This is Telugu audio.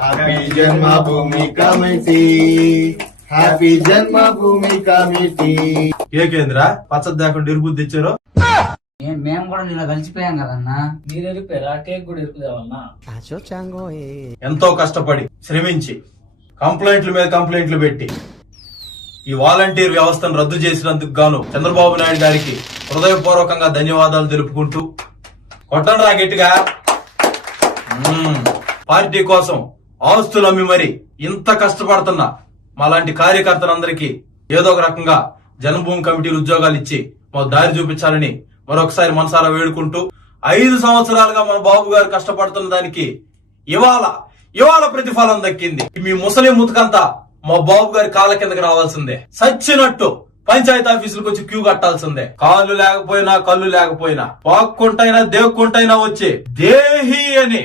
హ్యాపీ జన్మభూమి కమిటీ, హ్యాపీ జన్మభూమి కమిటీ. ఏ కేంద్ర పచ్చడి దాకుండా ఇరుబుద్ది తెచ్చారు. మేము కూడా నిన్న కలిసిపోయాం కదన్నా. మీరు ఎరిపోయారా? కేక్ కూడా ఎరుపుదేవన్నా. ఎంతో కష్టపడి శ్రమించి కంప్లైంట్ల మీద కంప్లైంట్లు పెట్టి ఈ వాలంటీర్ వ్యవస్థను రద్దు చేసినందుకు గాను చంద్రబాబు నాయుడు గారికి హృదయపూర్వకంగా ధన్యవాదాలు తెలుపుకుంటూ కొట్టండి రా గట్టిగా. పార్టీ కోసం ఆస్తులు అమ్మి మరి ఇంత కష్టపడుతున్న మాలాంటి కార్యకర్తలందరికీ ఏదో ఒక రకంగా జన్మభూమి కమిటీలు ఉద్యోగాలు ఇచ్చి మా దారి చూపించాలని మరొకసారి మనసారా వేడుకుంటూ 5 సంవత్సరాలుగా మన బాబు గారు కష్టపడుతున్న దానికి ఇవాళ ప్రతిఫలం దక్కింది. మీ ముసలి ముతుకంతా మా బాబు గారి కాళ్ళ కిందకి రావాల్సిందే. సచ్చినట్టు పంచాయతీ ఆఫీసులకు వచ్చి క్యూ కట్టాల్సిందే. కాళ్ళు లేకపోయినా కళ్ళు లేకపోయినా పాక్కుంటైనా దేవుక్కుంటైనా వచ్చి దేహి అని